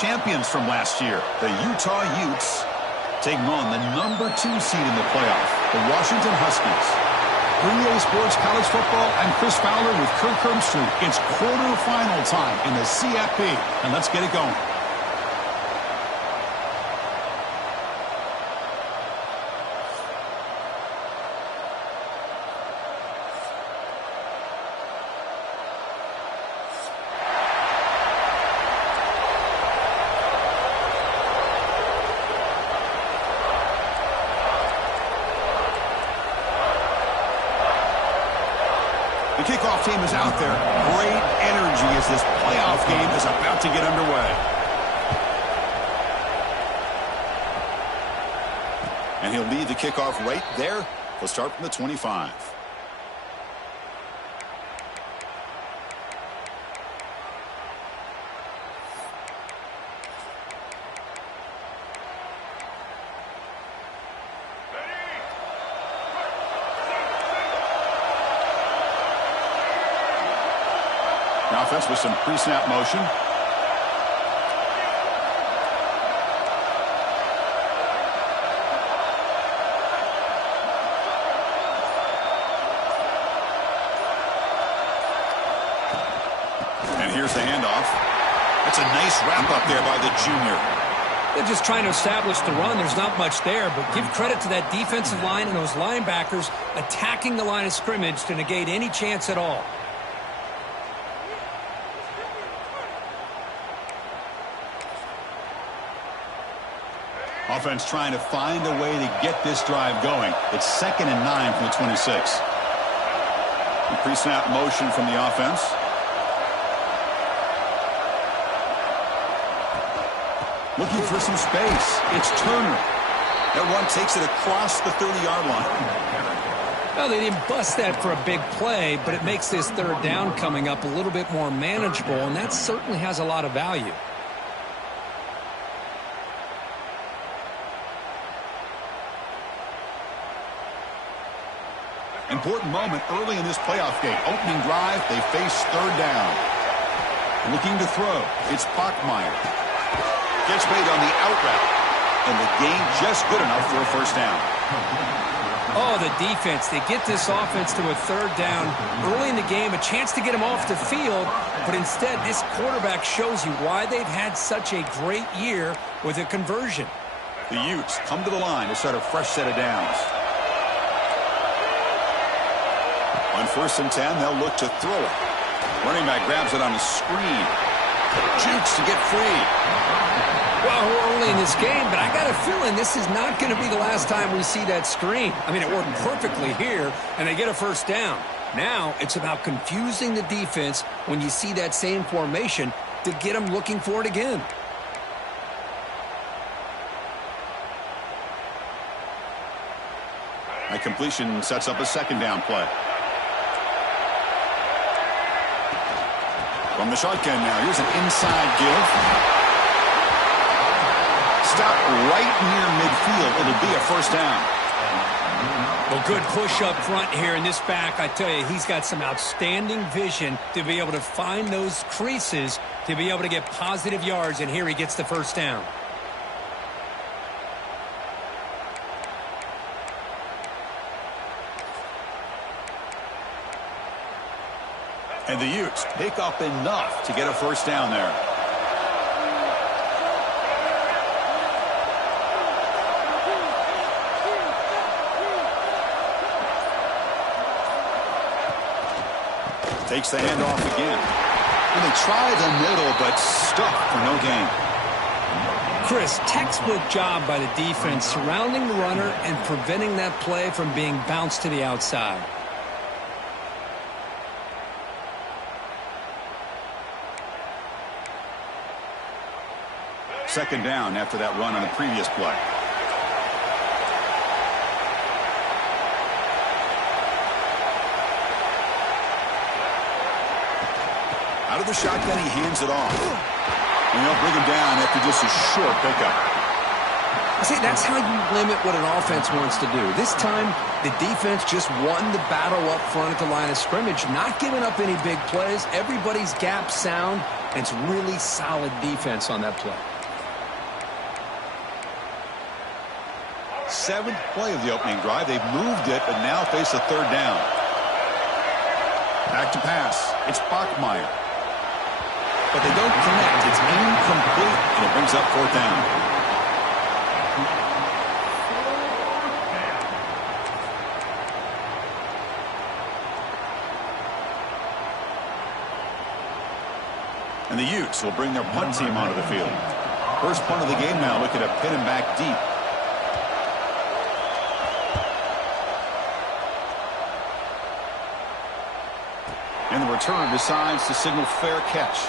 champions from last year, the Utah Utes, taking on the #2 seed in the playoff, the Washington Huskies. For EASports College Football, I'm Chris Fowler with Kirk Herbstreit. It's quarterfinal time in the CFB, and let's get it going. The kickoff team is out there. Great energy as this playoff game is about to get underway. And he'll lead the kickoff right there. He'll start from the 25. The offense with some pre-snap motion. And here's the handoff. That's a nice wrap up there by the junior. They're just trying to establish the run. There's not much there, but give credit to that defensive line and those linebackers attacking the line of scrimmage to negate any chance at all. Offense trying to find a way to get this drive going. It's 2nd and 9 from the 26. Pre-snap motion from the offense. Looking for some space. It's Turner. That run takes it across the 30-yard line. Well, they didn't bust that for a big play, but it makes this third down coming up a little bit more manageable, and that certainly has a lot of value. Important moment early in this playoff game. Opening drive, they face third down. Looking to throw. It's Bachmeier. Gets made on the out route. And the gain just good enough for a first down. Oh, the defense. They get this offense to a third down early in the game. A chance to get them off the field. But instead, this quarterback shows you why they've had such a great year with a conversion. The Utes come to the line to start a fresh set of downs. On 1st and 10, they'll look to throw it. Running back grabs it on a screen. Jukes to get free. Well, we're early in this game, but I got a feeling this is not going to be the last time we see that screen. I mean, it worked perfectly here, and they get a first down. Now it's about confusing the defense when you see that same formation to get them looking for it again. A completion sets up a 2nd down play. From the shotgun now, here's an inside give. Stop right near midfield. It'll be a first down. Well, good push up front here in this back. I tell you, he's got some outstanding vision to be able to find those creases to be able to get positive yards, and here he gets the first down. And the Utes pick up enough to get a first down there. Takes the handoff again. And they try the middle, but stuck for no gain. Chris, textbook job by the defense surrounding the runner and preventing that play from being bounced to the outside. Second down after that run on the previous play. Out of the shotgun, he hands it off. And they'll bring him down after just a short pickup. See, that's how you limit what an offense wants to do. This time, the defense just won the battle up front at the line of scrimmage, not giving up any big plays. Everybody's gap sound, And it's really solid defense on that play. Seventh play of the opening drive. They've moved it, but now face a third down. Back to pass. It's Bachmeier. But they don't connect. It's incomplete, and it brings up fourth down. And the Utes will bring their punt team onto the field. First punt of the game now, looking to pin him back deep. And the return decides to signal fair catch.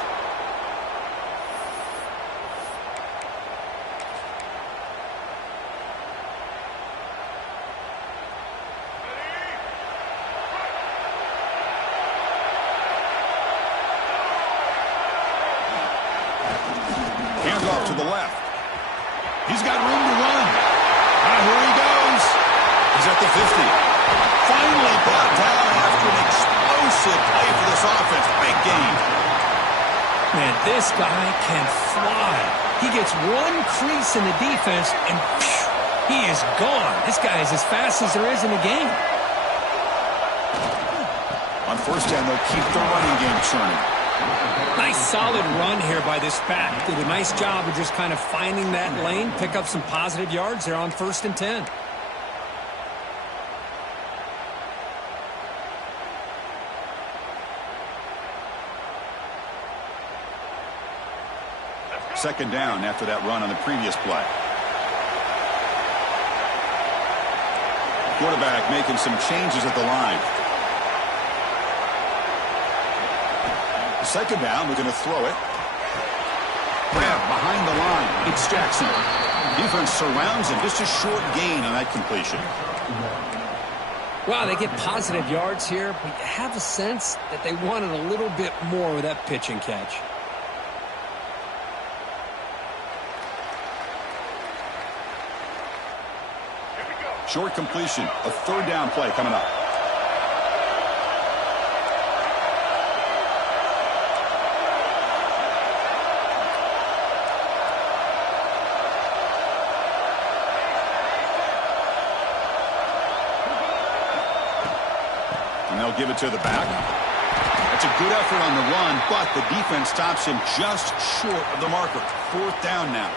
Handoff to the left. He's got room to run. Here he goes. He's at the 50. Finally brought down after an explosive play for this offense. Big game. Man, this guy can fly. He gets one crease in the defense, and phew, he is gone. This guy is as fast as there is in the game. On first down, they'll keep the running game churning. Nice solid run here by this back. Did a nice job of just kind of finding that lane, pick up some positive yards there on 1st and 10. Second down after that run on the previous play. Quarterback making some changes at the line. Second down, we're going to throw it. Grab behind the line. It's Jackson. Defense surrounds him. Just a short gain on that completion. Wow, they get positive yards here, but you have a sense that they wanted a little bit more with that pitch and catch. Short completion. A third down play coming up. And they'll give it to the back. That's a good effort on the run, but the defense stops him just short of the marker. Fourth down now.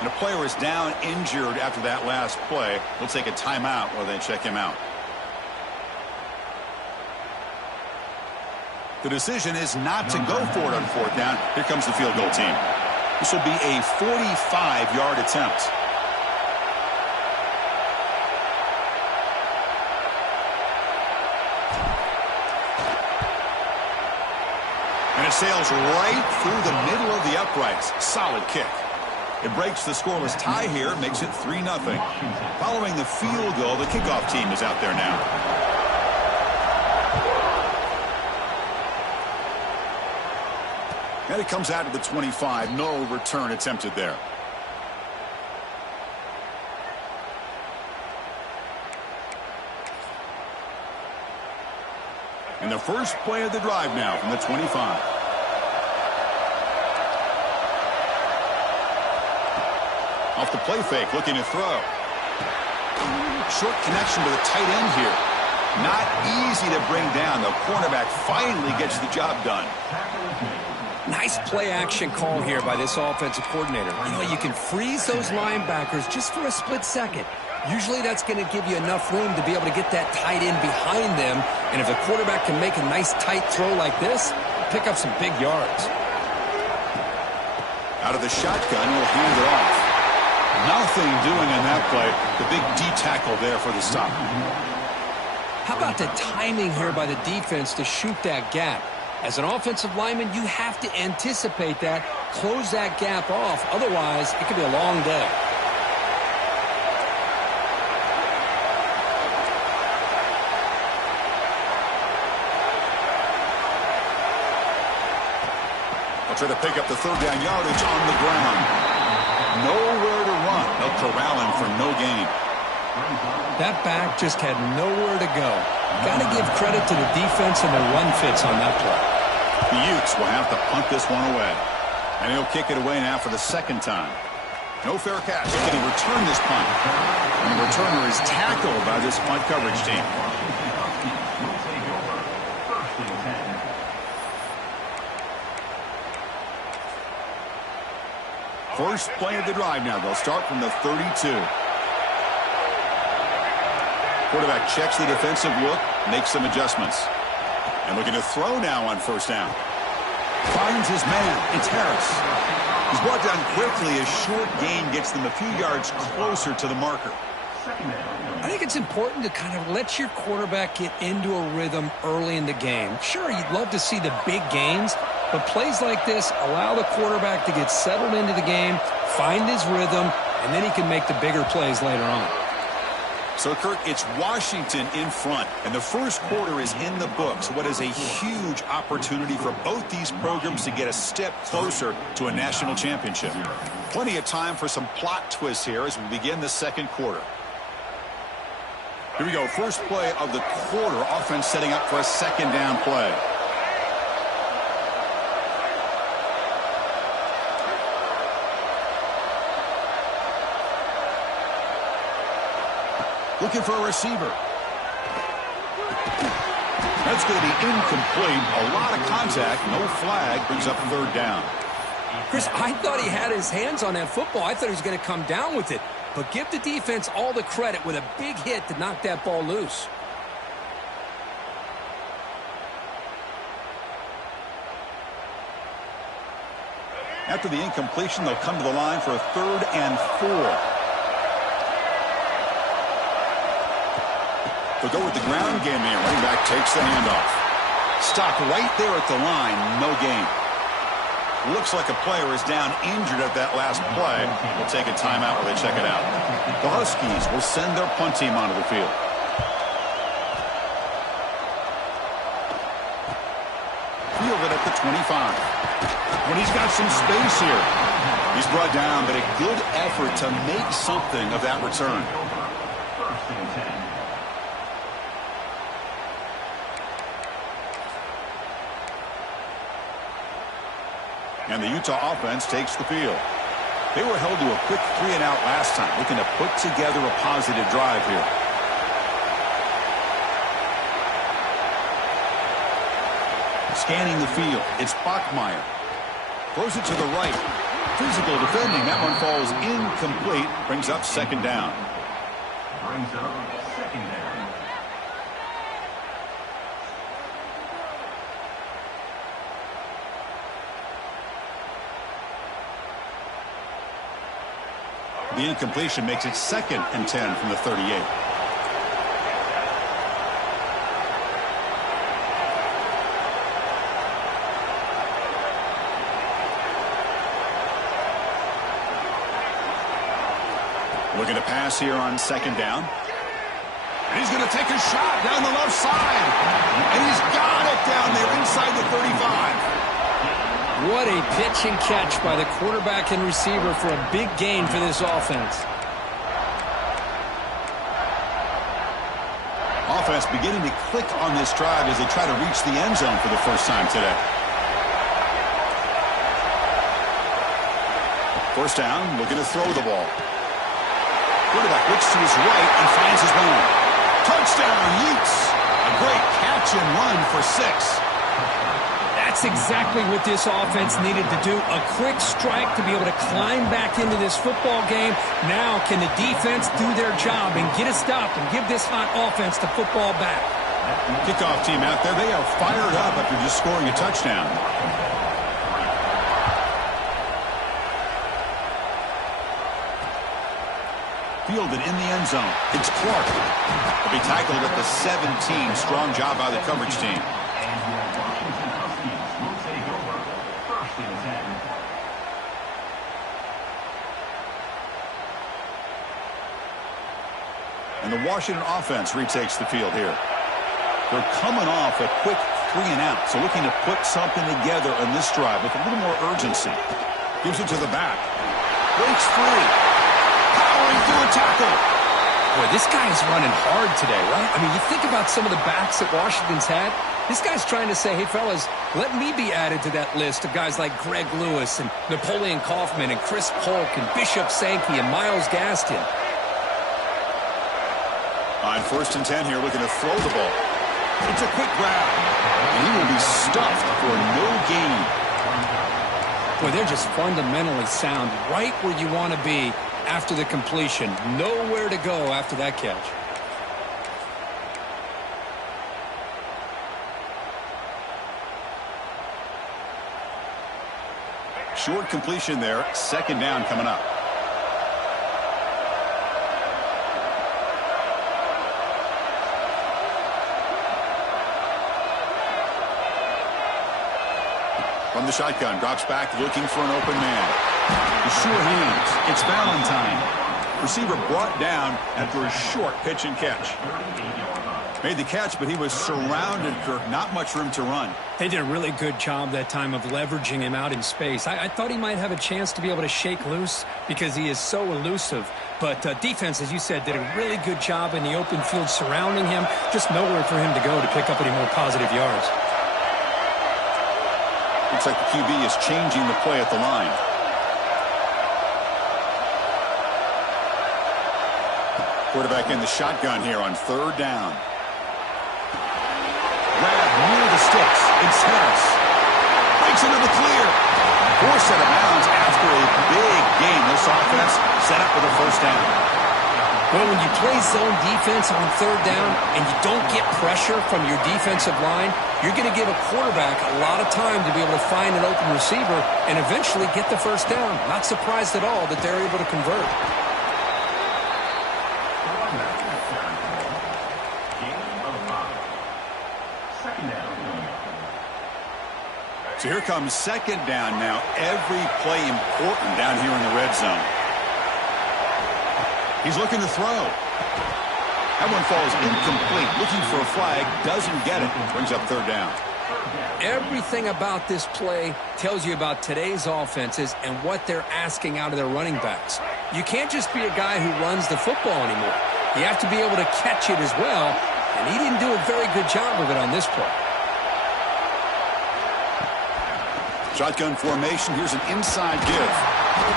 And a player is down injured after that last play. We'll take a timeout while they check him out. The decision is not to go for it on fourth down. Here comes the field goal team. This will be a 45-yard attempt. And it sails right through the middle of the uprights. Solid kick. It breaks the scoreless tie here, makes it 3-0. Following the field goal, the kickoff team is out there now. And it comes out of the 25. No return attempted there. And the first play of the drive now from the 25. Off the play fake, looking to throw. Short connection to the tight end here. Not easy to bring down. The cornerback finally gets the job done. Nice play action call here by this offensive coordinator. You know, you can freeze those linebackers just for a split second. Usually that's going to give you enough room to be able to get that tight end behind them. And if the quarterback can make a nice tight throw like this, pick up some big yards. Out of the shotgun, he'll hand it off. Nothing doing in that play. The big D tackle there for the stop. How about the timing here by the defense to shoot that gap? As an offensive lineman, you have to anticipate that, close that gap off. Otherwise, it could be a long day. They'll try to pick up the third down yardage on the ground. Nowhere to run. They'll corral him for no gain. That back just had nowhere to go. Got to give credit to the defense and the run fits on that play. The Utes will have to punt this one away. And he'll kick it away now for the second time. No fair catch. Can he return this punt? And the returner is tackled by this punt coverage team. First play of the drive now. They'll start from the 32. Quarterback checks the defensive look, makes some adjustments. And looking to throw now on first down. Finds his man. It's Harris. He's brought down quickly. A short gain gets them a few yards closer to the marker. I think it's important to kind of let your quarterback get into a rhythm early in the game. Sure, you'd love to see the big gains, but plays like this allow the quarterback to get settled into the game, find his rhythm, and then he can make the bigger plays later on. So, Kirk, it's Washington in front, and the first quarter is in the books. What is a huge opportunity for both these programs to get a step closer to a national championship. Plenty of time for some plot twists here as we begin the second quarter. Here we go. First play of the quarter. Offense setting up for a second down play. Looking for a receiver. That's going to be incomplete. A lot of contact. No flag. Brings up third down. Chris, I thought he had his hands on that football. I thought he was going to come down with it. But give the defense all the credit with a big hit to knock that ball loose. After the incompletion, they'll come to the line for a 3rd and 4. They'll go with the ground game here. Running back takes the handoff. Stopped right there at the line. No gain. Looks like a player is down injured at that last play. We'll take a timeout while they check it out. The Huskies will send their punt team onto the field. Fielded at the 25. When he's got some space here. He's brought down, but a good effort to make something of that return. And the Utah offense takes the field. They were held to a quick 3-and-out last time, looking to put together a positive drive here. Scanning the field, it's Bachmeier. Throws it to the right. Physical defending. That one falls incomplete. Brings up second down. The incompletion makes it 2nd and 10 from the 38. Looking to pass here on second down. And he's going to take a shot down the left side. And he's got it down there inside the 35. What a pitch and catch by the quarterback and receiver for a big gain for this offense. Offense beginning to click on this drive as they try to reach the end zone for the first time today. First down, looking to throw the ball. Quarterback looks to his right and finds his man. Touchdown, Utes. A great catch and run for 6. That's exactly what this offense needed to do. A quick strike to be able to climb back into this football game. Now can the defense do their job and get a stop and give this hot offense the football back? Kickoff team out there. They are fired up after just scoring a touchdown. Fielded in the end zone. It's Clark. He'll be tackled at the 17. Strong job by the coverage team. And the Washington offense retakes the field here. They're coming off a quick 3-and-out, so looking to put something together on this drive with a little more urgency. Gives it to the back. Breaks free. Powering through a tackle. Boy, this guy is running hard today, right? I mean, you think about some of the backs that Washington's had. This guy's trying to say, hey, fellas, let me be added to that list of guys like Greg Lewis and Napoleon Kaufman and Chris Polk and Bishop Sankey and Myles Gaskin. On 1st and 10 here, looking to throw the ball. It's a quick grab, and he will be stuffed for no gain. Boy, they're just fundamentally sound right where you want to be after the completion. Nowhere to go after that catch. Short completion there. 2nd down coming up. From the shotgun, drops back looking for an open man. The sure hands. It's Valentine. Receiver brought down after a short pitch and catch. Made the catch, but he was surrounded, Kirk. Not much room to run. They did a really good job that time of leveraging him out in space. I thought he might have a chance to be able to shake loose because he is so elusive. But defense, as you said, did a really good job in the open field surrounding him. Just nowhere for him to go to pick up any more positive yards. Looks like the QB is changing the play at the line. Quarterback in the shotgun here on 3rd down. Grab near the sticks. It's Harris. Breaks into the clear. 4 set of bounds after a big game. This offense set up with a 1st down. Well, when you play zone defense on 3rd down and you don't get pressure from your defensive line, you're going to give a quarterback a lot of time to be able to find an open receiver and eventually get the 1st down. Not surprised at all that they're able to convert. So here comes 2nd down now. Every play important down here in the red zone. He's looking to throw. That one falls incomplete. Looking for a flag. Doesn't get it. Brings up 3rd down. Everything about this play tells you about today's offenses and what they're asking out of their running backs. You can't just be a guy who runs the football anymore. You have to be able to catch it as well, and he didn't do a very good job of it on this play. Shotgun formation. Here's an inside give.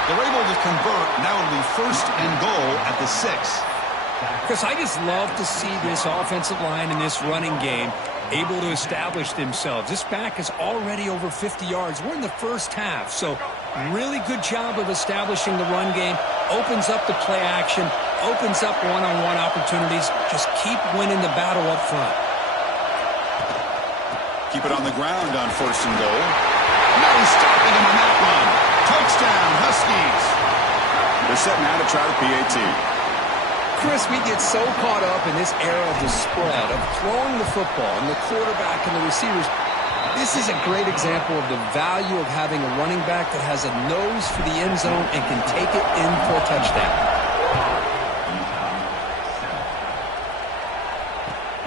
They're able to convert. Now it'll be 1st and goal at the 6. Chris, I just love to see this offensive line in this running game able to establish themselves. This back is already over 50 yards. We're in the 1st half, so really good job of establishing the run game. Opens up the play action, opens up one-on-one opportunities. Just keep winning the battle up front. Keep it on the ground on 1st and goal. No stopping him on that one. Touchdown, Huskies. They're setting out to try the PAT. Chris, we get so caught up in this era of the spread, of throwing the football and the quarterback and the receivers. This is a great example of the value of having a running back that has a nose for the end zone and can take it in for a touchdown.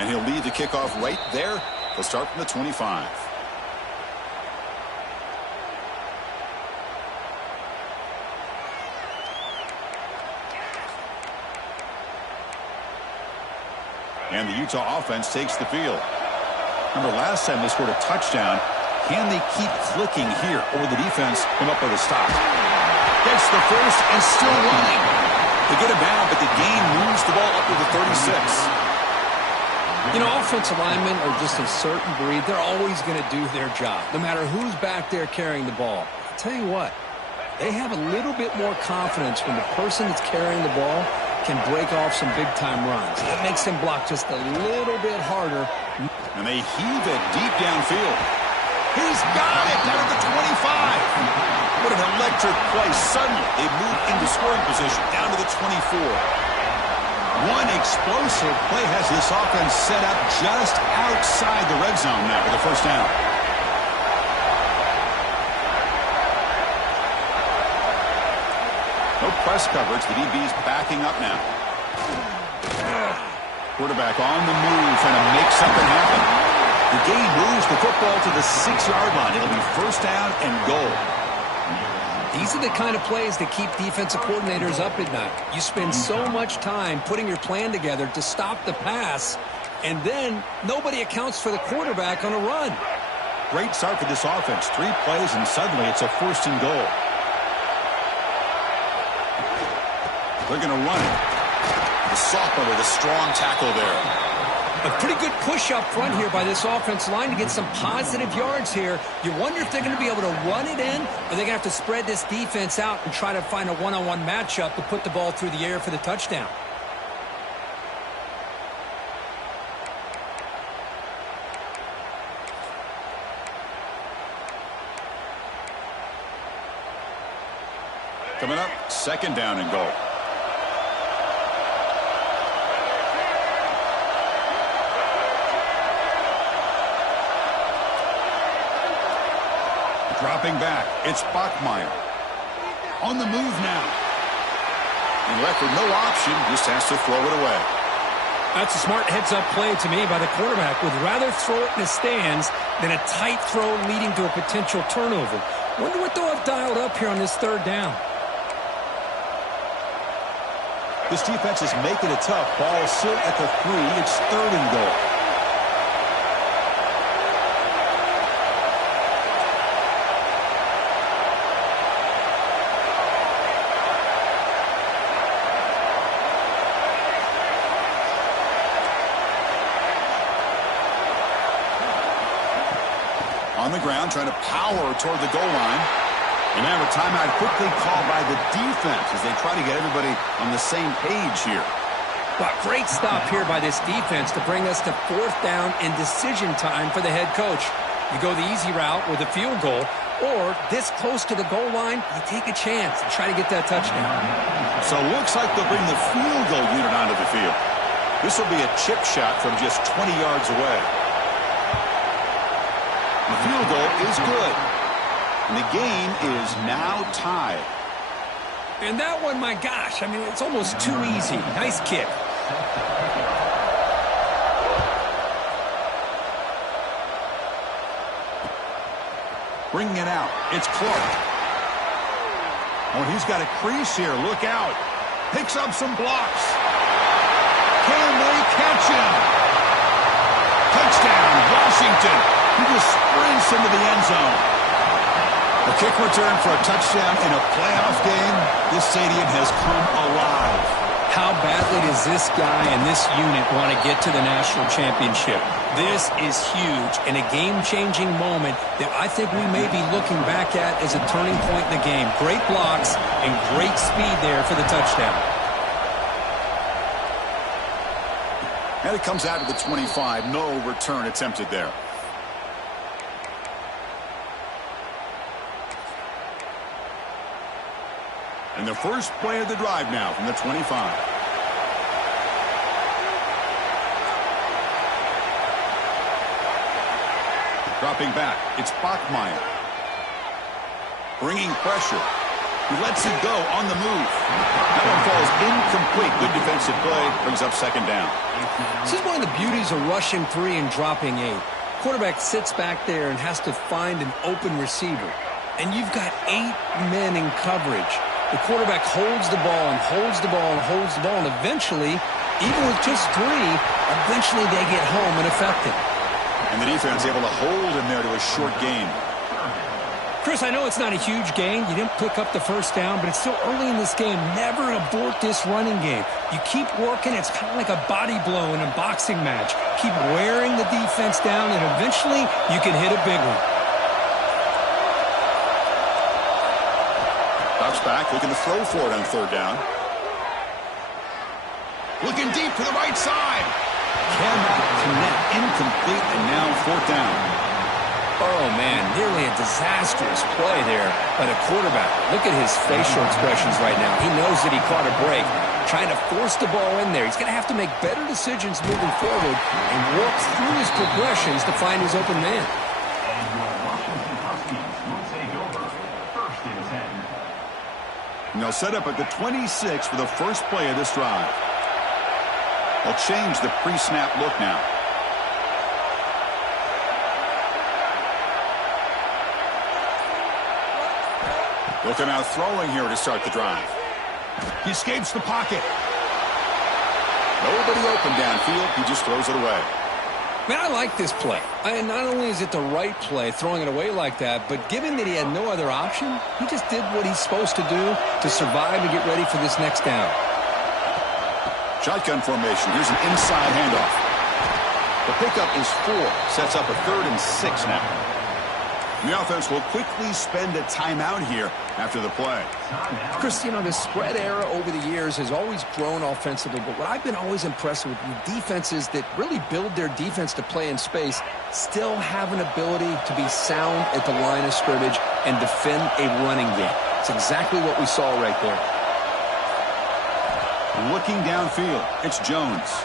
And he'll lead the kickoff right there. They'll start from the 25. And the Utah offense takes the field. Remember, last time they scored a touchdown. Can they keep clicking here, or will the defense come up with a stop? Gets the 1st and still running. They get him down, but the gain moves the ball up to the 36. You know, offensive linemen are just a certain breed. They're always going to do their job, no matter who's back there carrying the ball. I'll tell you what, they have a little bit more confidence when the person that's carrying the ball can break off some big-time runs. That makes them block just a little bit harder. And they heave it deep downfield. He's got it down at the 25. What an electric play. Suddenly, they move into scoring position down to the 24. One explosive play has this offense set up just outside the red zone now for the 1st down. No press coverage. The DB's backing up now. Quarterback on the move, trying to make something happen. The gain moves the football to the 6-yard line. It'll be 1st down and goal. These are the kind of plays that keep defensive coordinators up at night. You spend so much time putting your plan together to stop the pass, and then nobody accounts for the quarterback on a run. Great start for this offense. 3 plays, and suddenly it's a 1st and goal. They're going to run it. The sophomore with a strong tackle there. A pretty good push up front here by this offensive line to get some positive yards here. You wonder if they're going to be able to run it in, or they're going to have to spread this defense out and try to find a one-on-one matchup to put the ball through the air for the touchdown. Coming up, 2nd down and goal. Dropping back, it's Bachmeier. On the move now. And left with no option, just has to throw it away. That's a smart heads-up play to me by the quarterback. Would rather throw it in the stands than a tight throw leading to a potential turnover. Wonder what they'll have dialed up here on this 3rd down. This defense is making it tough. Ball still at the 3. It's 3rd and goal. On the ground, trying to power toward the goal line. And now a timeout quickly called by the defense as they try to get everybody on the same page here. Well, great stop here by this defense to bring us to 4th down and decision time for the head coach. You go the easy route with a field goal, or this close to the goal line, you take a chance and try to get that touchdown. So it looks like they'll bring the field goal unit onto the field. This will be a chip shot from just 20 yards away. The field goal is good. And the game is now tied. And that one, my gosh, I mean, it's almost too easy. Nice kick. Bringing it out. It's Clark. Oh, he's got a crease here. Look out. Picks up some blocks. Can they catch him? Touchdown, Washington. He just sprints into the end zone. A kick return for a touchdown in a playoff game. This stadium has come alive. How badly does this guy and this unit want to get to the national championship? This is huge and a game-changing moment that I think we may be looking back at as a turning point in the game. Great blocks and great speed there for the touchdown. And it comes out to the 25. No return attempted there. And the first play of the drive now from the 25. Dropping back, it's Bachmeier. Bringing pressure. He lets it go on the move. That one falls incomplete. Good defensive play. Brings up 2nd down. This is one of the beauties of rushing 3 and dropping 8. Quarterback sits back there and has to find an open receiver. And you've got 8 men in coverage. The quarterback holds the ball and holds the ball and holds the ball, and eventually, even with just 3, eventually they get home and effective. And the defense able to hold him there to a short gain. Chris, I know it's not a huge gain. You didn't pick up the first down, but it's still early in this game. Never abort this running game. You keep working. It's kind of like a body blow in a boxing match. Keep wearing the defense down, and eventually you can hit a big one. Bounce back, looking to throw for it on 3rd down. Looking deep to the right side. Cannot connect. Incomplete, and now 4th down. Oh, man, nearly a disastrous play there by the quarterback. Look at his facial expressions right now. He knows that he caught a break, trying to force the ball in there. He's going to have to make better decisions moving forward and work through his progressions to find his open man. And they'll set up at the 26 for the first play of this drive. They'll change the pre-snap look now. Looking out throwing here to start the drive. He escapes the pocket. Nobody open downfield. He just throws it away. Man, I like this play. And not only is it the right play, throwing it away like that, but given that he had no other option, he just did what he's supposed to do to survive and get ready for this next down. Shotgun formation. Here's an inside handoff. The pickup is 4. Sets up a 3rd and 6 now. The offense will quickly spend a timeout here after the play. Chris, you know, the spread era over the years has always grown offensively, but what I've been always impressed with defenses that really build their defense to play in space still have an ability to be sound at the line of scrimmage and defend a running game. It's exactly what we saw right there. Looking downfield, it's Jones.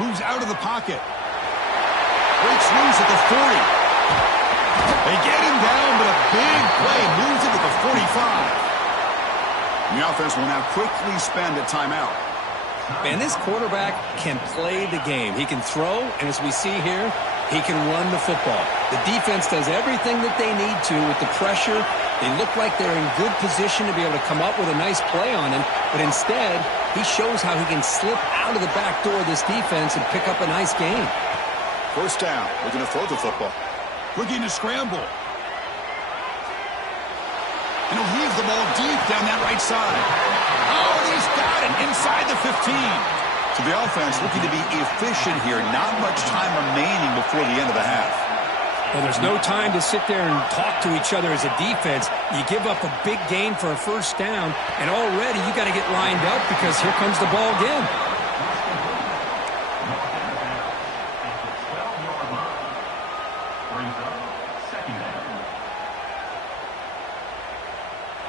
Moves out of the pocket. Breaks loose at the 40. They get him down, but a big play moves it to the 45. The offense will now quickly spend a timeout. Man, this quarterback can play the game. He can throw, and as we see here, he can run the football. The defense does everything that they need to with the pressure. They look like they're in good position to be able to come up with a nice play on him, but instead, he shows how he can slip out of the back door of this defense and pick up a nice gain. First down, we're going to throw the football. Looking to scramble. And he'll heave the ball deep down that right side. Oh, and he's got it inside the 15. So the offense looking to be efficient here. Not much time remaining before the end of the half. Well, there's no time to sit there and talk to each other as a defense. You give up a big gain for a first down, and already you got to get lined up because here comes the ball again.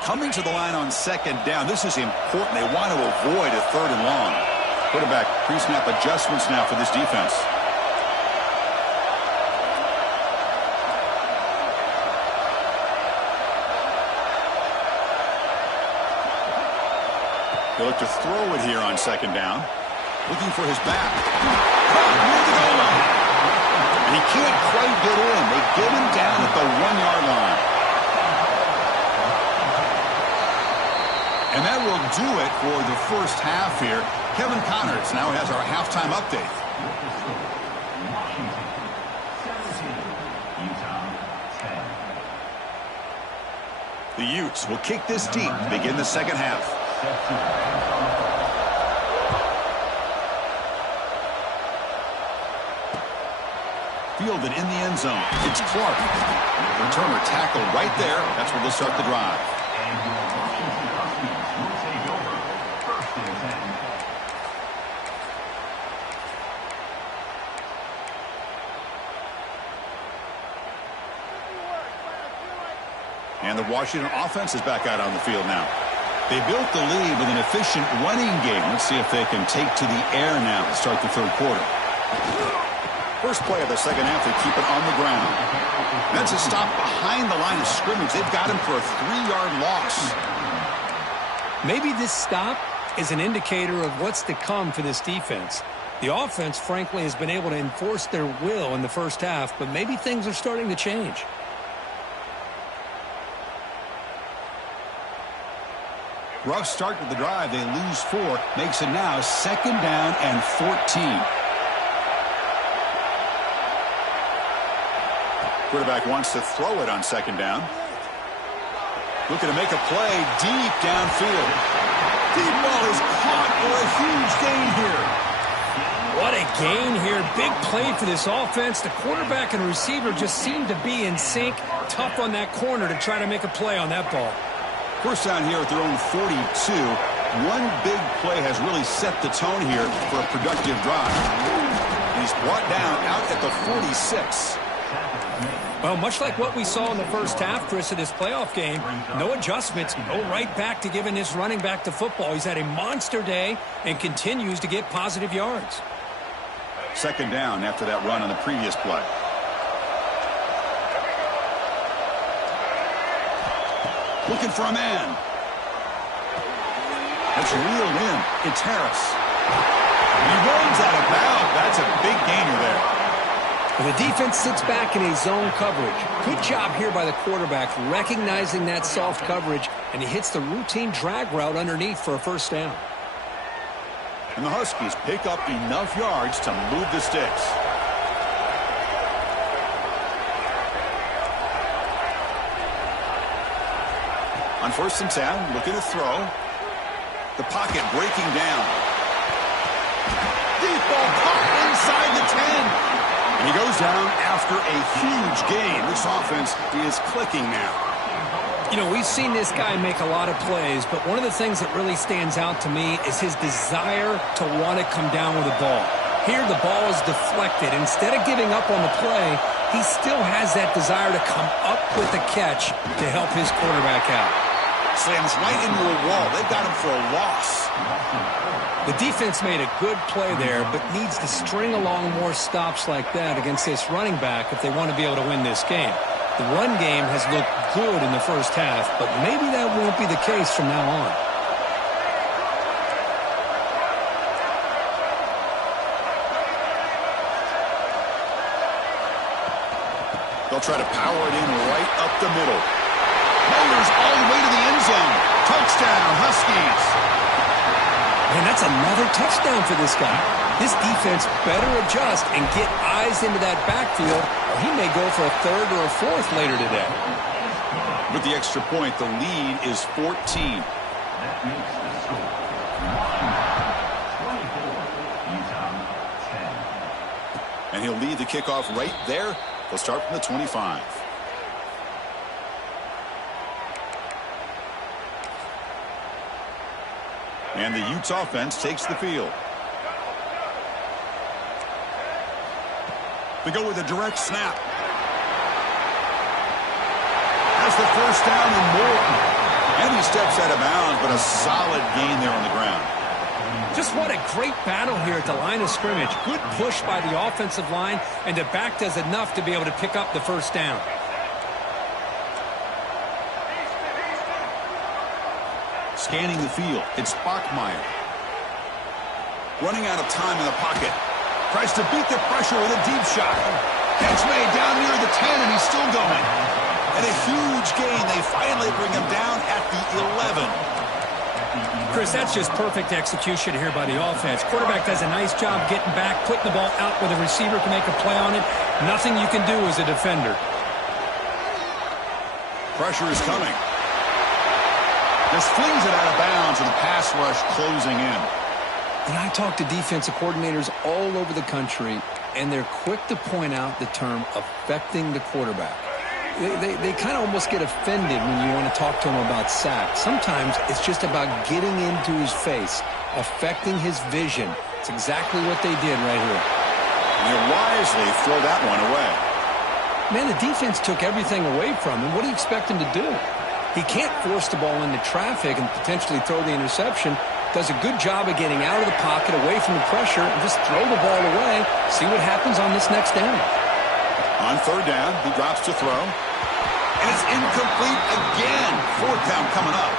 Coming to the line on second down, this is important. They want to avoid a 3rd and long. Quarterback pre-snap adjustments now for this defense. He'll look to throw it here on second down. Looking for his back. Near the goal line. And he can't quite get in. They get him down at the 1-yard line. And that will do it for the first half here. Kevin Connors now has our halftime update. The Utes will kick this deep to begin the second half. Fielded in the end zone. It's Clark. Returner tackle right there. That's where they'll start the drive. And the Washington offense is back out on the field now. They built the lead with an efficient running game. Let's see if they can take to the air now to start the third quarter. First play of the second half, they keep it on the ground. That's a stop behind the line of scrimmage. They've got him for a 3-yard loss. Maybe this stop is an indicator of what's to come for this defense. The offense, frankly, has been able to enforce their will in the first half, but maybe things are starting to change. Rough start to the drive. They lose 4. Makes it now second down and 14. Quarterback wants to throw it on second down. Looking to make a play deep downfield. Deep ball is caught for a huge gain here. What a gain here. Big play for this offense. The quarterback and receiver just seem to be in sync. Tough on that corner to try to make a play on that ball. First down here at their own 42. One big play has really set the tone here for a productive drive. He's brought down out at the 46. Well, much like what we saw in the first half, Chris, of this playoff game, no adjustments, go right back to giving this running back to football. He's had a monster day and continues to get positive yards. Second down after that run on the previous play. Looking for a man. That's reeled in. It's Harris. He runs out of bounds. That's a big gainer there. And the defense sits back in a zone coverage. Good job here by the quarterback recognizing that soft coverage, and he hits the routine drag route underneath for a first down. And the Huskies pick up enough yards to move the sticks. On 1st and 10, looking to throw. The pocket breaking down. Deep ball caught inside the 10. And he goes down after a huge gain. This offense is clicking now. You know, we've seen this guy make a lot of plays, but one of the things that really stands out to me is his desire to want to come down with the ball. Here, the ball is deflected. Instead of giving up on the play, he still has that desire to come up with the catch to help his quarterback out. Slams right into a wall. They've got him for a loss. The defense made a good play there, but needs to string along more stops like that against this running back if they want to be able to win this game. The run game has looked good in the first half, but maybe that won't be the case from now on. They'll try to power it in right up the middle. Motors all the way to the end zone. Touchdown, Huskies. Man, that's another touchdown for this guy. This defense better adjust and get eyes into that backfield, or he may go for a third or a fourth later today. With the extra point, the lead is 14. And he'll lead the kickoff right there. They'll start from the 25. And the Utes offense takes the field. They go with a direct snap. Has the first down and more. And he steps out of bounds, but a solid gain there on the ground. Just what a great battle here at the line of scrimmage. Good push by the offensive line, and the back does enough to be able to pick up the first down. Scanning the field, it's Bachmeier. Running out of time in the pocket. Tries to beat the pressure with a deep shot. Catch made down near the 10, and he's still going. And a huge gain. They finally bring him down at the 11. Chris, that's just perfect execution here by the offense. Quarterback does a nice job getting back, putting the ball out where the receiver can make a play on it. Nothing you can do as a defender. Pressure is coming. Just flings it out of bounds, and the pass rush closing in. And I talk to defensive coordinators all over the country, and they're quick to point out the term affecting the quarterback. They kind of almost get offended when you want to talk to them about sacks. Sometimes it's just about getting into his face, affecting his vision. It's exactly what they did right here. And they wisely throw that one away. Man, the defense took everything away from him. What do you expect him to do? He can't force the ball into traffic and potentially throw the interception. Does a good job of getting out of the pocket, away from the pressure, and just throw the ball away. See what happens on this next down. On 3rd down, he drops to throw. And it's incomplete again. 4th down coming up.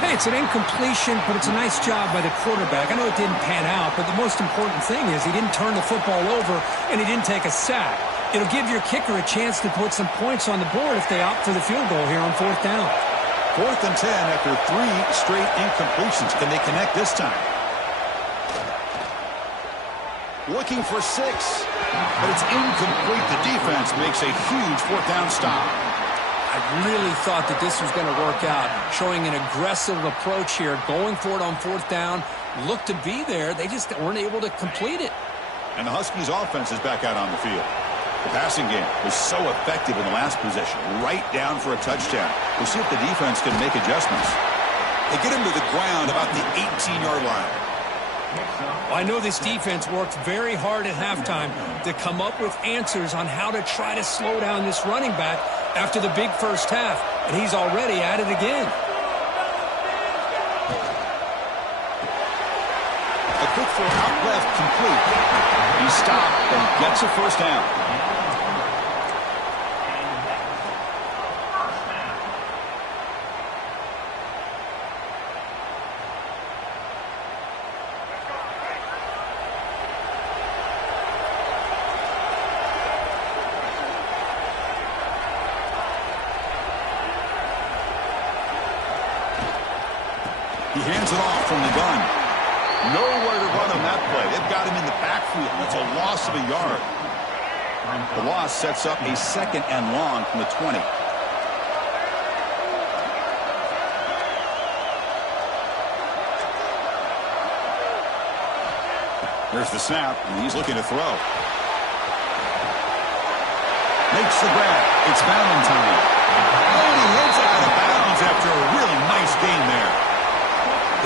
Hey, it's an incompletion, but it's a nice job by the quarterback. I know it didn't pan out, but the most important thing is he didn't turn the football over and he didn't take a sack. It'll give your kicker a chance to put some points on the board if they opt for the field goal here on 4th down. 4th and 10 after 3 straight incompletions. Can they connect this time? Looking for 6, but it's incomplete. The defense makes a huge 4th down stop. I really thought that this was going to work out, showing an aggressive approach here, going for it on 4th down. Looked to be there. They just weren't able to complete it. And the Huskies offense is back out on the field. The passing game was so effective in the last possession, right down for a touchdown. We'll see if the defense can make adjustments. They get him to the ground about the 18-yard line. Well, I know this defense worked very hard at halftime to come up with answers on how to try to slow down this running back after the big first half, and he's already at it again. A quick throw out left, complete. He stopped and gets a first down. He hands it off from the gun. Nowhere to run on that play. They've got him in the backfield. That's a loss of a yard. The loss sets up a 2nd and long from the 20. There's the snap, and he's looking to throw. Makes the grab. It's Valentine. And he heads out of bounds after a really nice game there.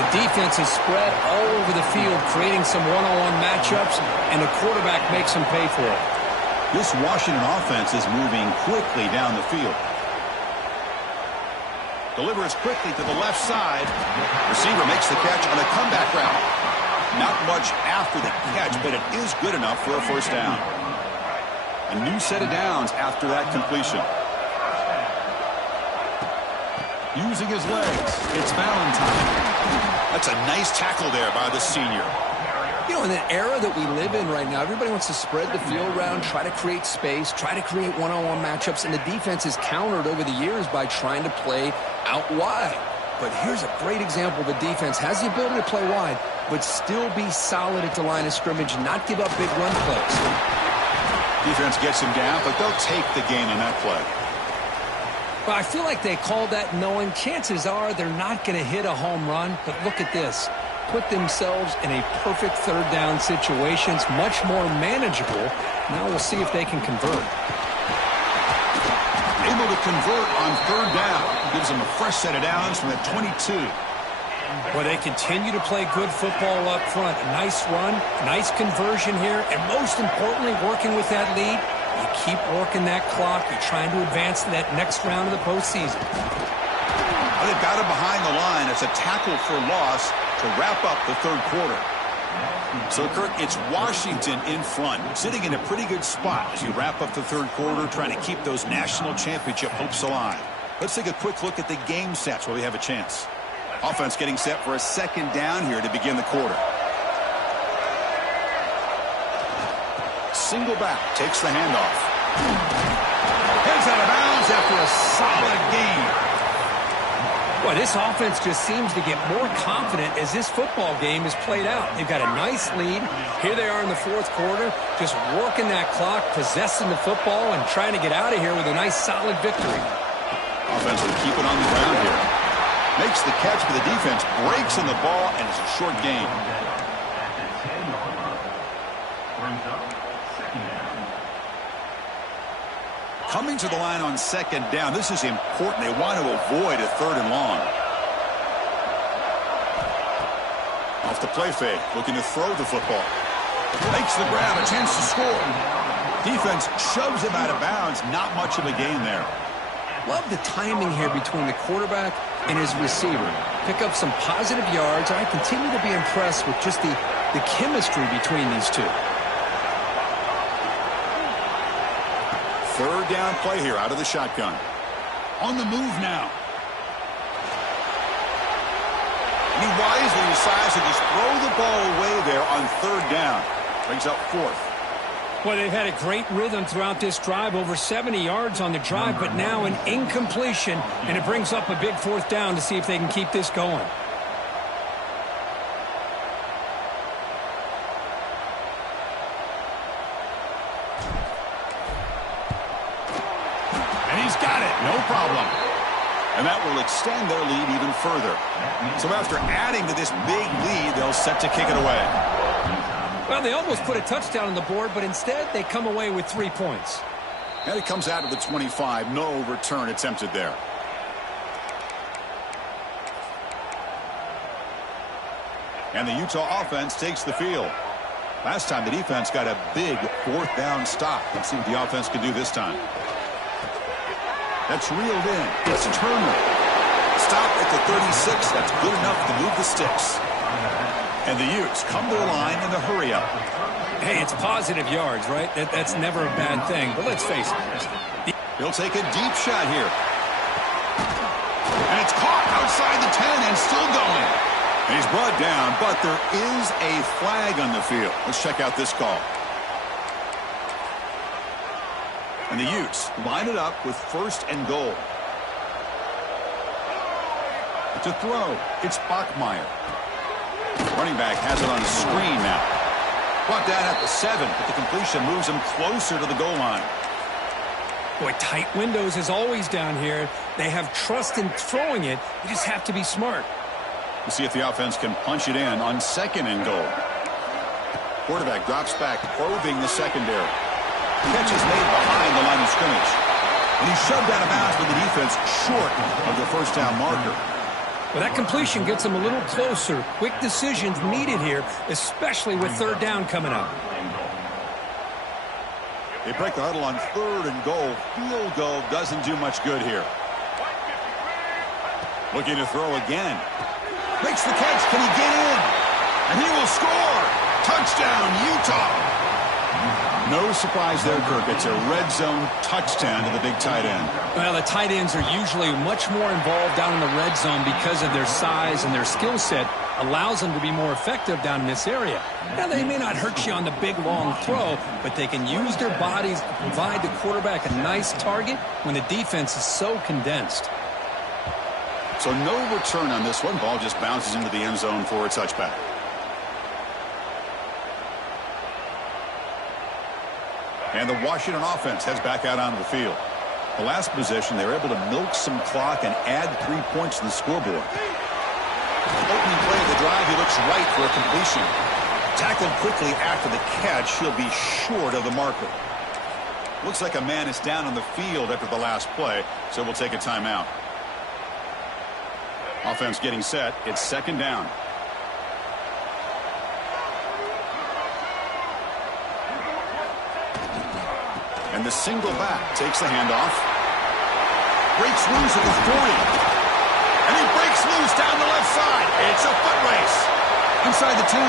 The defense is spread all over the field, creating some one-on-one matchups, and the quarterback makes them pay for it. This Washington offense is moving quickly down the field. Delivers quickly to the left side. Receiver makes the catch on a comeback route. Not much after the catch, but it is good enough for a first down. A new set of downs after that completion. Using his legs, it's Valentine. That's a nice tackle there by the senior. You know, in the era that we live in right now, everybody wants to spread the field around, try to create space, try to create one-on-one matchups, and the defense is countered over the years by trying to play out wide. But here's a great example. The defense has the ability to play wide, but still be solid at the line of scrimmage, not give up big run plays. Defense gets him down, but they'll take the gain on that play. Well, I feel like they called that knowing chances are they're not going to hit a home run. But look at this. Put themselves in a perfect third down situation. It's much more manageable. Now we'll see if they can convert. Able to convert on third down. Gives them a fresh set of downs from the 22. Well, they continue to play good football up front. A nice run, nice conversion here, and most importantly, working with that lead, you keep working that clock. You're trying to advance to that next round of the postseason. Well, they've got him behind the line. It's a tackle for loss to wrap up the third quarter. So, Kirk, it's Washington in front, sitting in a pretty good spot as you wrap up the third quarter, trying to keep those national championship hopes alive. Let's take a quick look at the game sets where we have a chance. Offense getting set for a second down here to begin the quarter. Single back, takes the handoff. Heads out of bounds after a solid game. Well, this offense just seems to get more confident as this football game is played out. They've got a nice lead. Here they are in the fourth quarter, just working that clock, possessing the football, and trying to get out of here with a nice, solid victory. Offense will keep it on the ground here. Makes the catch, but the defense breaks in the ball, and it's a short game. Coming to the line on second down. This is important. They want to avoid a third and long. Off the play fake, looking to throw the football. Makes the grab, a chance to score. Defense shoves him out of bounds. Not much of a gain there. Love the timing here between the quarterback and his receiver. Pick up some positive yards. I continue to be impressed with just the chemistry between these two. Third down play here out of the shotgun. On the move now. And he wisely decides to just throw the ball away there on third down. Brings up fourth. Well, they've had a great rhythm throughout this drive, over 70 yards on the drive, but now an incompletion, and it brings up a big fourth down to see if they can keep this going. And he's got it, no problem. And that will extend their lead even further. So after adding to this big lead, they'll set to kick it away. Well, they almost put a touchdown on the board, but instead they come away with 3 points. And it comes out of the 25. No return attempted there. And the Utah offense takes the field. Last time the defense got a big fourth down stop. Let's see what the offense can do this time. That's reeled in. It's Turner. Stop at the 36. That's good enough to move the sticks. And the Utes come to the line in the hurry-up. Hey, it's positive yards, right? That's never a bad thing. But let's face it. He'll take a deep shot here. And it's caught outside the 10 and still going. And he's brought down, but there is a flag on the field. Let's check out this call. And the Utes line it up with first and goal. To throw, it's Bachmeier. Running back has it on a screen now. Brought down at the 7, but the completion moves him closer to the goal line. Boy, tight windows as always down here. They have trust in throwing it. You just have to be smart. We'll see if the offense can punch it in on 2nd and goal. Quarterback drops back, probing the secondary. Catch is made behind the line of scrimmage. And he's shoved out of bounds with the defense short of the first down marker. Well, that completion gets them a little closer. Quick decisions needed here, especially with 3rd down coming up. They break the huddle on 3rd and goal. Field goal doesn't do much good here. Looking to throw again. Makes the catch. Can he get in? And he will score. Touchdown, Utah. No surprise there, Kirk. It's a red zone touchdown to the big tight end. Well, the tight ends are usually much more involved down in the red zone because of their size and their skill set. Allows them to be more effective down in this area. Now, they may not hurt you on the big, long throw, but they can use their bodies to provide the quarterback a nice target when the defense is so condensed. So no return on this one. Ball just bounces into the end zone for a touchback. And the Washington offense heads back out onto the field. The last possession, they were able to milk some clock and add 3 points to the scoreboard. Opening play of the drive, he looks right for a completion. Tackled quickly after the catch, he'll be short of the marker. Looks like a man is down on the field after the last play, so we'll take a timeout. Offense getting set. It's 2nd down. And the single back takes the handoff. Breaks loose at the 40. And he breaks loose down the left side. It's a foot race. Inside the 10.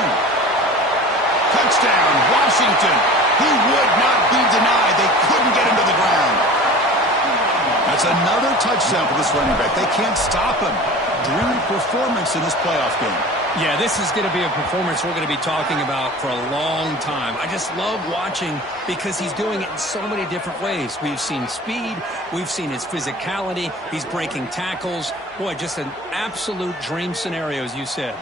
Touchdown, Washington. He would not be denied. They couldn't get him to the ground. That's another touchdown for this running back. They can't stop him. Dream performance in this playoff game. Yeah, this is going to be a performance we're going to be talking about for a long time. I just love watching because he's doing it in so many different ways. We've seen speed. We've seen his physicality. He's breaking tackles. Boy, just an absolute dream scenario, as you said.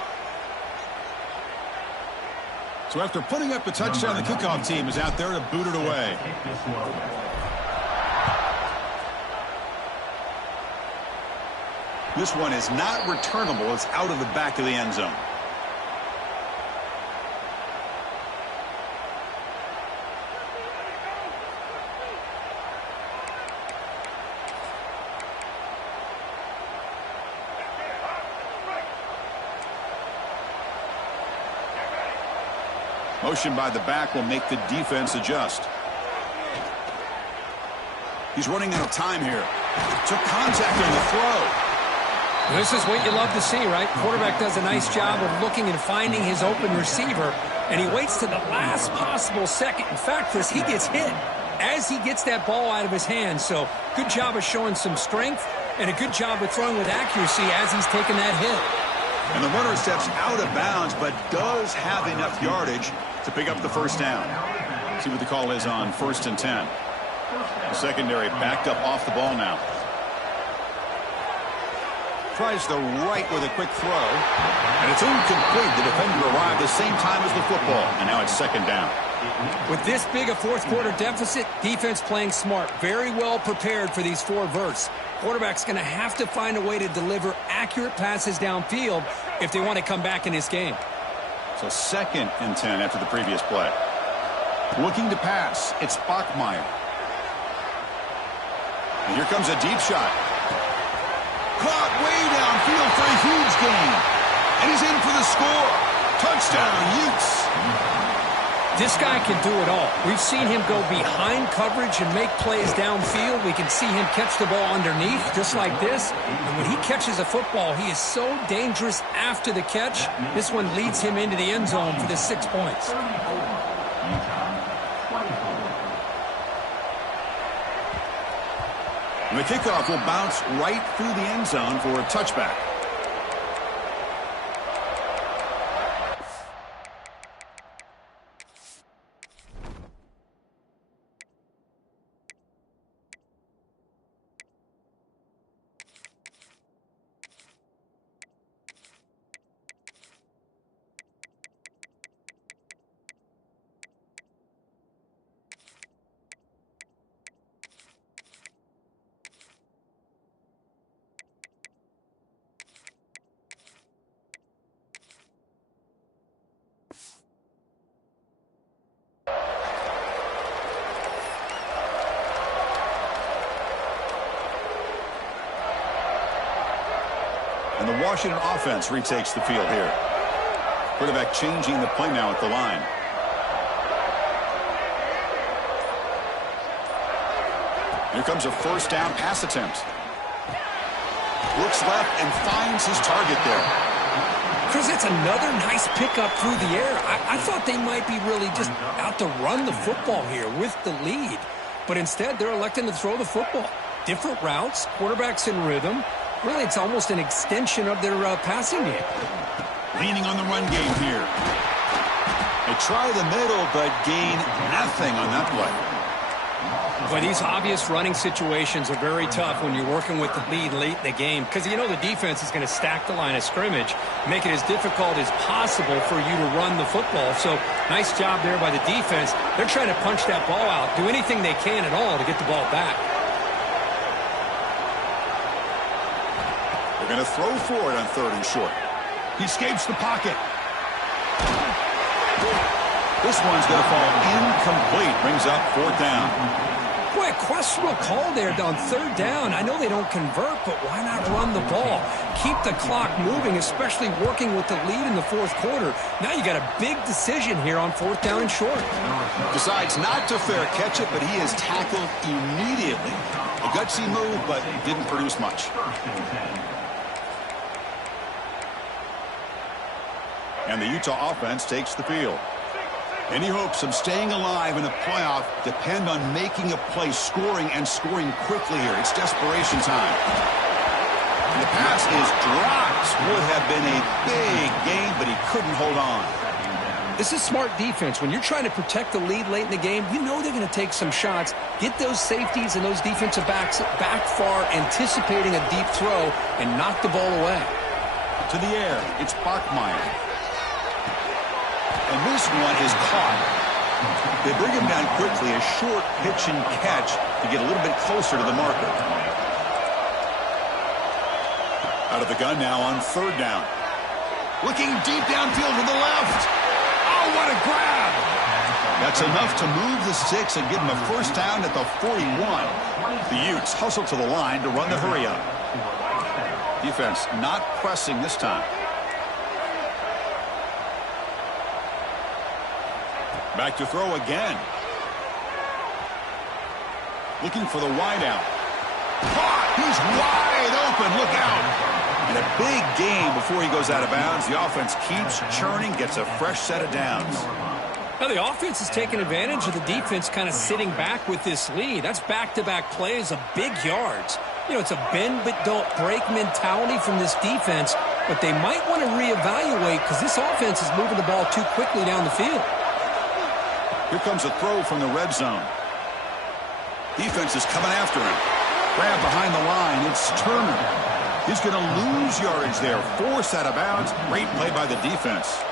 So after putting up the touchdown, the kickoff team is out there to boot it away. This one is not returnable. It's out of the back of the end zone. Motion by the back will make the defense adjust. He's running out of time here. Took contact on the throw. This is what you love to see, right? Quarterback does a nice job of looking and finding his open receiver, and he waits to the last possible second. In fact, Chris, he gets hit as he gets that ball out of his hands. So good job of showing some strength and a good job of throwing with accuracy as he's taking that hit. And the runner steps out of bounds, but does have enough yardage to pick up the first down. See what the call is on 1st and 10. The secondary backed up off the ball now. Tries the right with a quick throw. And it's incomplete. The defender arrived the same time as the football. And now it's 2nd down. With this big a fourth-quarter deficit, defense playing smart. Very well prepared for these 4 verts. Quarterback's going to have to find a way to deliver accurate passes downfield if they want to come back in this game. So 2nd and 10 after the previous play. Looking to pass. It's Bachmeier. And here comes a deep shot. Caught way downfield for a huge gain. And he's in for the score. Touchdown, Utes. This guy can do it all. We've seen him go behind coverage and make plays downfield. We can see him catch the ball underneath, just like this. And when he catches a football, he is so dangerous after the catch. This one leads him into the end zone for the 6 points. And the kickoff will bounce right through the end zone for a touchback. The Washington offense retakes the field here. Quarterback changing the play now at the line. Here comes a first down pass attempt. Looks left and finds his target there. Chris, it's another nice pickup through the air. I thought they might be really just out to run the football here with the lead. But instead, they're electing to throw the football. Different routes, quarterbacks in rhythm. Really, it's almost an extension of their passing game. Leaning on the run game here. They try the middle, but gain nothing on that play. Boy, these obvious running situations are very tough when you're working with the lead late in the game because you know the defense is going to stack the line of scrimmage, make it as difficult as possible for you to run the football. So nice job there by the defense. They're trying to punch that ball out, do anything they can at all to get the ball back. They're going to throw for it on 3rd and short. He escapes the pocket. This one's going to fall incomplete. Brings up 4th down. Boy, a questionable call there on 3rd down. I know they don't convert, but why not run the ball? Keep the clock moving, especially working with the lead in the 4th quarter. Now you got a big decision here on 4th down and short. Decides not to fair catch it, but he is tackled immediately. A gutsy move, but didn't produce much. And the Utah offense takes the field. Any hopes of staying alive in the playoff depend on making a play, scoring, and scoring quickly here. It's desperation time. And the pass is dropped. Would have been a big game, but he couldn't hold on. This is smart defense. When you're trying to protect the lead late in the game, you know they're going to take some shots, get those safeties and those defensive backs back far, anticipating a deep throw, and knock the ball away. To the air, it's Bachmeier. And this one is caught. They bring him down quickly, a short pitch and catch to get a little bit closer to the marker. Out of the gun now on 3rd down. Looking deep downfield to the left. Oh, what a grab! That's enough to move the sticks and give him a first down at the 41. The Utes hustle to the line to run the hurry up. Defense not pressing this time. Back to throw again. Looking for the wideout. Caught! He's wide open. Look out. And a big gain before he goes out of bounds. The offense keeps churning, gets a fresh set of downs. Now the offense is taking advantage of the defense kind of sitting back with this lead. That's back-to-back plays of big yards. You know, it's a bend but don't break mentality from this defense, but they might want to reevaluate because this offense is moving the ball too quickly down the field. Here comes a throw from the red zone. Defense is coming after him. Grab behind the line. It's Turner. He's going to lose yardage there. Forced out of bounds. Great play by the defense.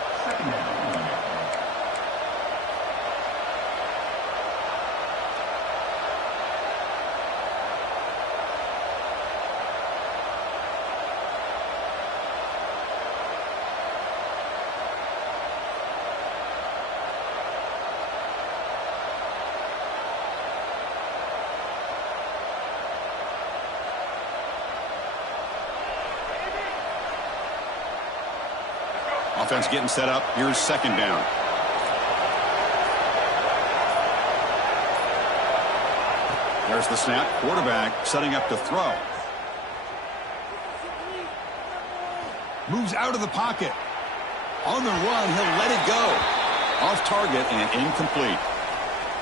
Offense getting set up. Here's 2nd down. There's the snap. Quarterback setting up to throw. Moves out of the pocket. On the run, he'll let it go. Off target and incomplete.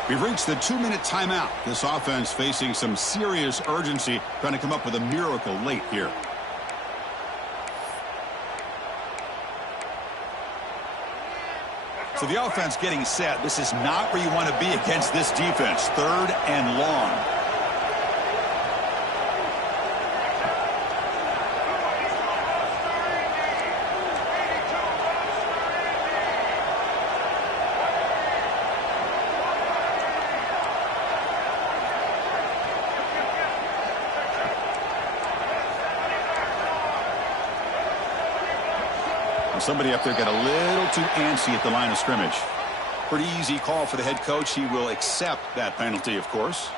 We've reached the 2-minute timeout. This offense facing some serious urgency, trying to come up with a miracle late here. So the offense getting set. This is not where you want to be against this defense. 3rd and long. Somebody up there got a little too antsy at the line of scrimmage. Pretty easy call for the head coach. He will accept that penalty, of course.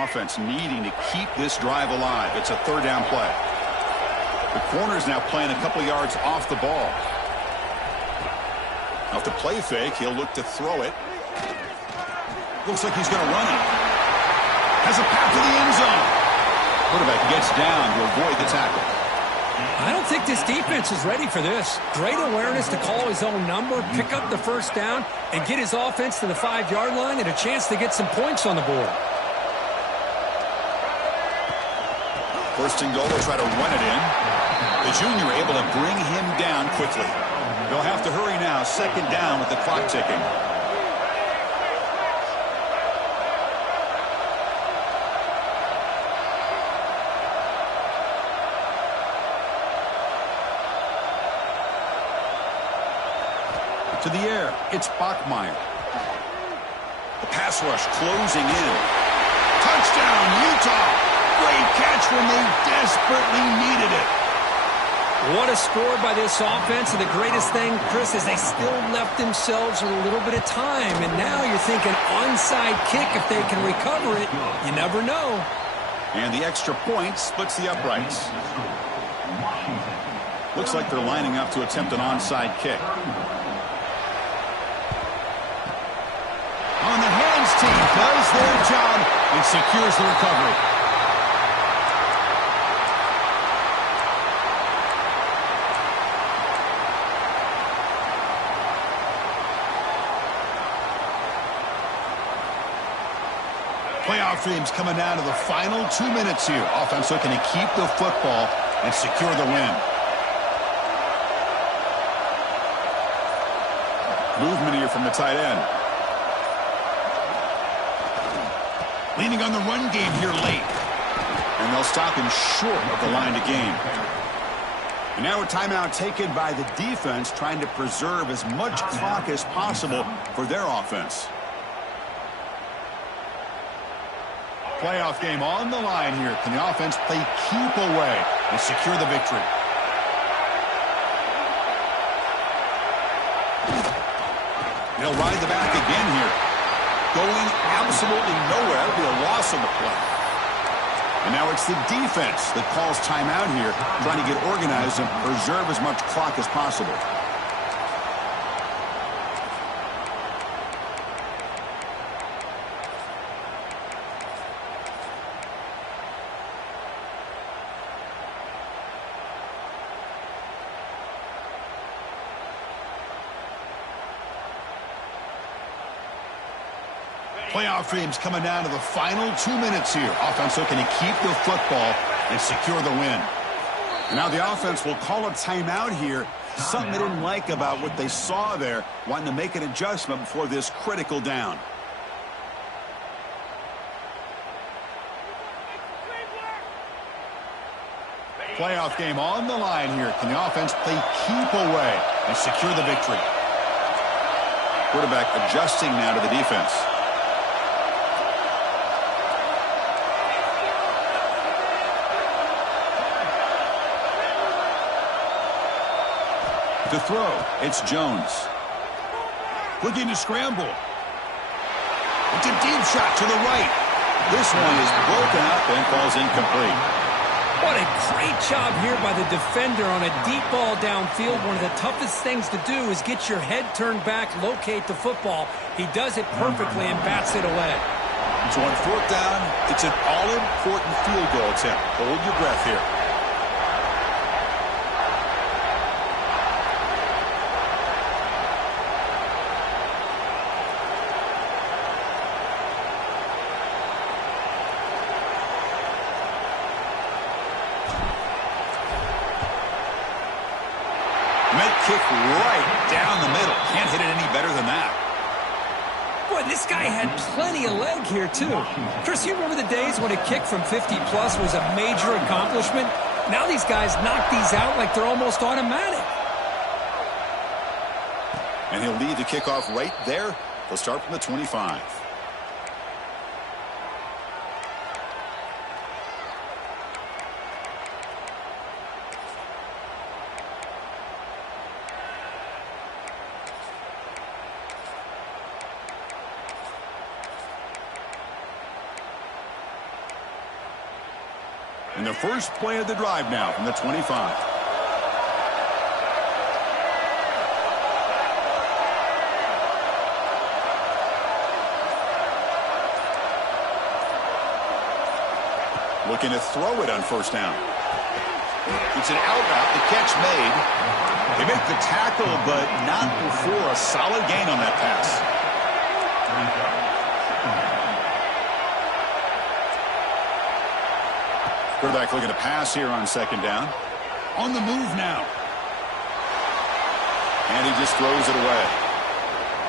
Offense needing to keep this drive alive. It's a third down play. The corner's now playing a couple yards off the ball. Off the play fake, he'll look to throw it. Looks like he's going to run it. Has a path to the end zone. Quarterback gets down to avoid the tackle. I don't think this defense is ready for this. Great awareness to call his own number, pick up the first down, and get his offense to the 5-yard line and a chance to get some points on the board. First and goal, they'll try to run it in. The junior able to bring him down quickly. They'll have to hurry now. Second down with the clock ticking. To the air, it's Bachmeier. The pass rush closing in. Touchdown, Utah! Great catch when they desperately needed it. What a score by this offense, and the greatest thing, Chris, is they still left themselves with a little bit of time, and now you're thinking onside kick if they can recover it. You never know. And the extra point splits the uprights. Looks like they're lining up to attempt an onside kick. On the hands team does their job and secures the recovery. Playoff dreams coming down to the final 2 minutes here. Offense looking to keep the football and secure the win. Movement here from the tight end. Leaning on the run game here late. And they'll stop him short of the line to gain. And now a timeout taken by the defense, trying to preserve as much clock as possible for their offense. Playoff game on the line here. Can the offense play keep away and secure the victory? They'll ride the back again here. Going absolutely nowhere. That'll be a loss on the play. And now it's the defense that calls timeout here, trying to get organized and preserve as much clock as possible. Playoff dreams coming down to the final 2 minutes here. Offense looking to keep the football and secure the win. And now the offense will call a timeout here. Something they didn't like about what they saw there, wanting to make an adjustment before this critical down. Playoff game on the line here. Can the offense play keep away and secure the victory? Quarterback adjusting now to the defense. To throw, it's Jones. Looking to scramble. It's a deep shot to the right. This one is broken up and falls incomplete. What a great job here by the defender on a deep ball downfield. One of the toughest things to do is get your head turned back, locate the football. He does it perfectly and bats it away. So on fourth down, it's an all-important field goal attempt. Hold your breath here. Kick right down the middle. Can't hit it any better than that. Boy, this guy had plenty of leg here, too. Chris, you remember the days when a kick from 50-plus was a major accomplishment? Now these guys knock these out like they're almost automatic. And he'll lead the kickoff right there. They'll start from the 25. And the first play of the drive now from the 25. Looking to throw it on first down. It's an out route. The catch made. They make the tackle, but not before a solid gain on that pass. Quarterback looking to pass here on second down. On the move now. And he just throws it away.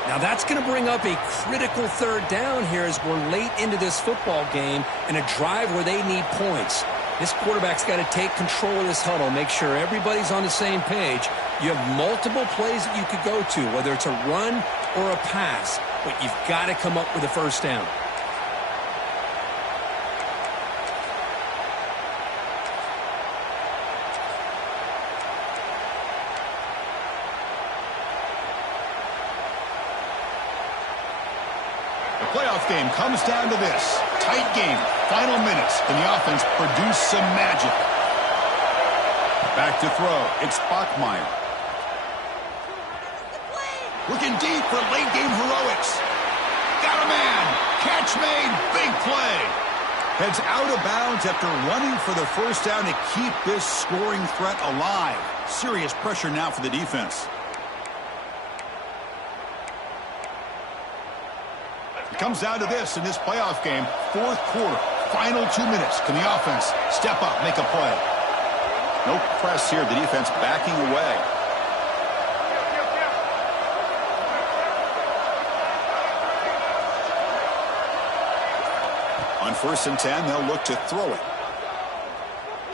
Now that's going to bring up a critical third down here as we're late into this football game and a drive where they need points. This quarterback's got to take control of this huddle, make sure everybody's on the same page. You have multiple plays that you could go to, whether it's a run or a pass, but you've got to come up with a first down. Playoff game comes down to this. Tight game. Final minutes. Can the offense produce some magic? Back to throw. It's Bachmeier. Looking deep for late game heroics. Got a man. Catch made. Big play. Heads out of bounds after running for the first down to keep this scoring threat alive. Serious pressure now for the defense. It comes down to this in this playoff game. Fourth quarter, final 2 minutes. Can the offense step up, make a play? No press here. The defense backing away. On 1st and 10, they'll look to throw it.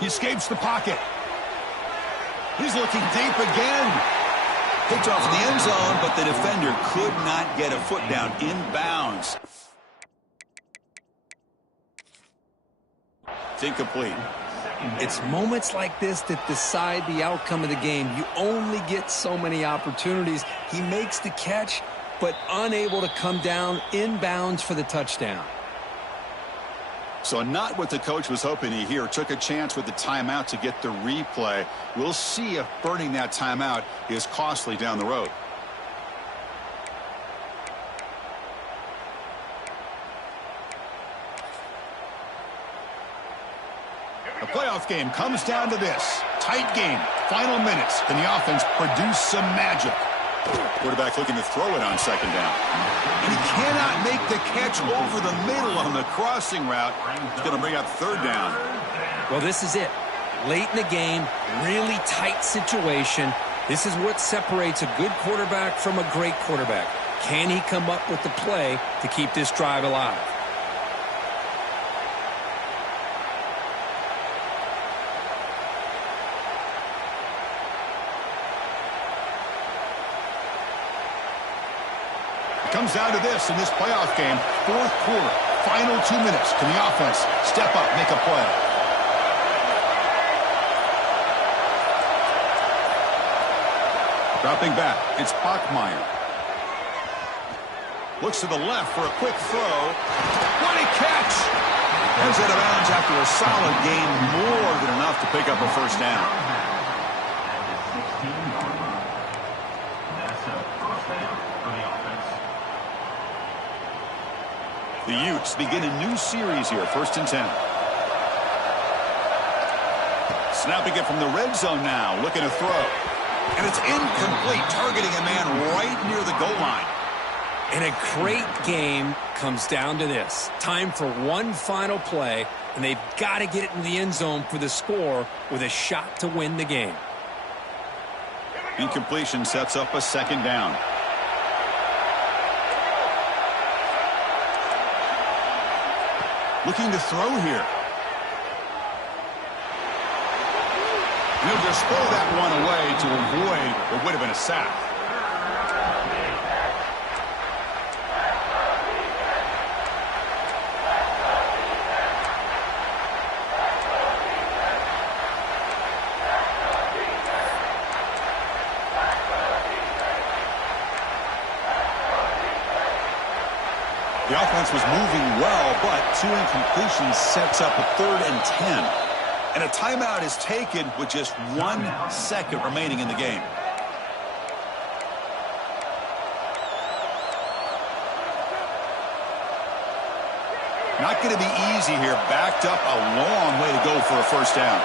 He escapes the pocket. He's looking deep again. Picked off in the end zone, but the defender could not get a foot down inbounds. It's incomplete. It's moments like this that decide the outcome of the game. You only get so many opportunities. He makes the catch, but unable to come down inbounds for the touchdown. So not what the coach was hoping to hear. Took a chance with the timeout to get the replay. We'll see if burning that timeout is costly down the road. The playoff game comes down to this. Tight game. Final minutes. Can the offense produce some magic? Quarterback looking to throw it on second down. And he cannot make the catch over the middle on the crossing route. He's going to bring up third down. Well, this is it. Late in the game, really tight situation. This is what separates a good quarterback from a great quarterback. Can he come up with the play to keep this drive alive? Comes down to this in this playoff game. Fourth quarter, final 2 minutes. Can the offense step up, make a play? Dropping back, it's Bachmeier. Looks to the left for a quick throw. What a catch! Heads out of bounds after a solid gain, more than enough to pick up a first down. The Utes begin a new series here, 1st and 10. Snapping it from the red zone now, looking to throw. And it's incomplete, targeting a man right near the goal line. And a great game comes down to this. Time for one final play, and they've got to get it in the end zone for the score with a shot to win the game. Incompletion sets up a second down. Looking to throw here. And he'll just throw that one away to avoid what would have been a sack. The offense was moving well, but 2 incompletions sets up a 3rd and 10. And a timeout is taken with just 1 second remaining in the game. Not going to be easy here. Backed up a long way to go for a first down.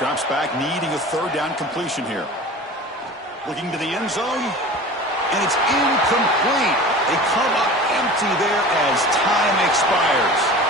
Drops back, needing a third down completion here. Looking to the end zone, and it's incomplete. They come up empty there as time expires.